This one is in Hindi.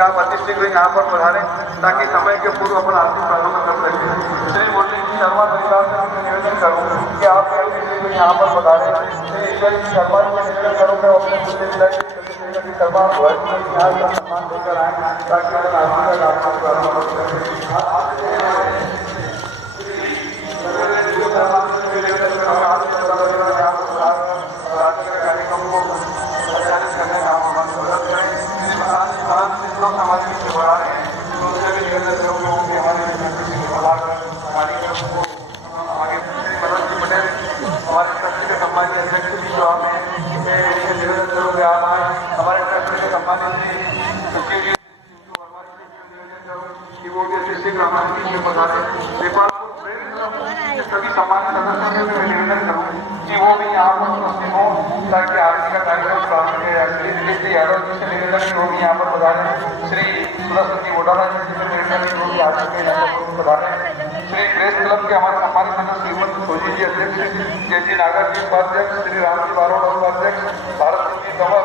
कि आप अति शीघ्र यहाँ पर पधारें ताकि समय के पूर्व अपन आरती प्रारंभ कर सकें। श्री मुरली शर्मा परिवार से मैं निवेदन करूँ कि आप अति शीघ्र यहाँ पर पधारें। श्री ईश्वर शर्मा जी से निवेदन करूँ कि अपने मुद्दे शर्मा वर्ग में यहाँ का सम्मान लेकर आए ताकि अपन आरती का कार्यक्रम प्रारंभ कर सकें। हमारे ट्रस्ट के सम्मानित अध्यक्ष जी जो आप हैं, निवेदन करूँगा आप आए हमारे ट्रस्ट के सम्मानित कि वो जैसे शीघ्र हमारे बीच में पधारे। सभी सम्मानित सदस्यों से मैं निवेदन करूँ कि वो भी यहाँ पर उपस्थित हों ताकि आरती का कार्यक्रम प्रारंभ किया जाए। श्री दिलीप जी यादव जी से निवेदन कि वो भी यहाँ पर पधारे। श्री सुदर्शन वोटाला जी से निवेदन कि वो भी आरती के यहाँ पर पधारे। श्री प्रेस क्लब के हमारे सम्मानित सदस्य श्रीमंत फौजी जी अध्यक्ष, जयसी नागर जी उपाध्यक्ष, श्री राम जी बारोड़ उपाध्यक्ष, भारत सिंह जी तंवर